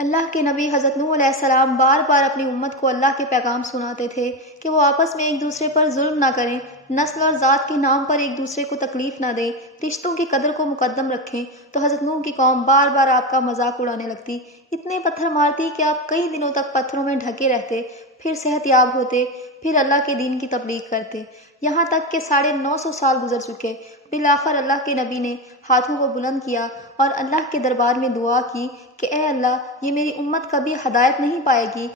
اللہ کے نبی حضرت نوح علیہ السلام بار بار اپنی امت کو اللہ کے پیغام سناتے تھے کہ وہ آپس میں ایک دوسرے پر ظلم نہ کریں، نسل اور ذات کے نام پر ایک دوسرے کو تکلیف نہ دیں، رشتوں کی قدر کو مقدم رکھیں۔ تو حضرت نوح کی قوم بار بار آپ کا مذاق اڑانے لگتی، اتنے پتھر مارتی کہ آپ کئی دنوں تک پتھروں میں ڈھکے رہتے، پھر صحت یاب ہوتے، پھر اللہ کے دین کی تبلیغ کرتے، یہاں تک کہ 950 سال گزر چکے۔ بالآخر اللہ کے نبی نے ہاتھوں کو بلند کیا اور اللہ کے دربار میں دعا کی کہ اے اللہ، یہ میری امت کبھی ہدایت نہیں پائے گی۔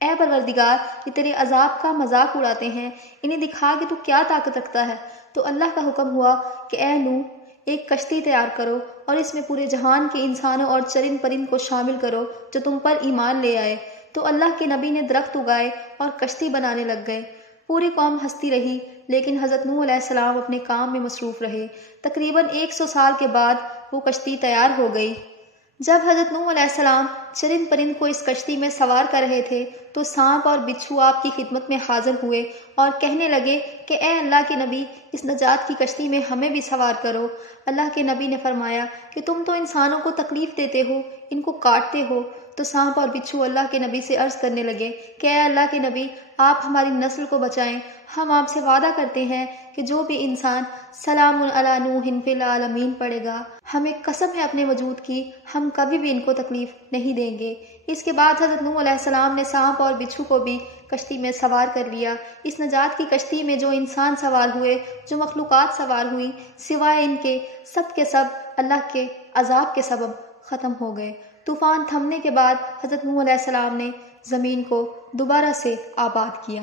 اے پروردگار، یہ تیرے عذاب کا مذاق اڑاتے ہیں، انہیں دکھا کہ تو کیا طاقت رکھتا ہے۔ تو اللہ کا حکم ہوا کہ اے نوح، ایک کشتی تیار کرو اور اس میں پورے جہان کے انسانوں اور چرند پرند کو شامل کرو جو تم پر ایمان لے آئے۔ تو اللہ کے نبی نے درخت اگائے اور کشتی بنانے لگ گئے۔ پوری قوم ہنستی رہی، لیکن حضرت نوح علیہ السلام اپنے کام میں مصروف رہے۔ تقریباً 100 سال کے بعد وہ کشتی تیار ہو گئی۔ جب حضرت نوح علیہ السلام چرند پرند کو اس کشتی میں سوار کر رہے تھے تو سانپ اور بچھو آپ کی خدمت میں حاضر ہوئے اور کہنے لگے کہ اے اللہ کے نبی، اس نجات کی کشتی میں ہمیں بھی سوار کرو۔ اللہ کے نبی نے فرمایا کہ تم تو انسانوں کو تکلیف دیتے ہو، ان کو کاٹتے ہو۔ تو سانپ اور بچھو اللہ کے نبی سے عرض کرنے لگے کہ اے اللہ کے نبی، آپ ہماری نسل کو بچائیں، ہم آپ سے وعدہ کرتے ہیں کہ جو بھی انسان سلام علی نوح فی العالمین پڑھے گا، ہمیں قسم ہے اپنے وجود کی، ہم کبھی بھی ان کو تکلیف نہیں دیں گے۔ اس کے بعد حضرت نوح علیہ السلام نے سانپ اور بچھو کو بھی کشتی میں سوار کر لیا۔ اس نجات کی کشتی میں جو انسان سوار ہوئے، جو مخلوقات سوار ہوئی، سوائے ان کے سب اللہ کے عذاب کے سبب ختم ہو گئے۔ طوفان تھمنے کے بعد حضرت نوح علیہ السلام نے زمین کو دوبارہ سے آباد کیا۔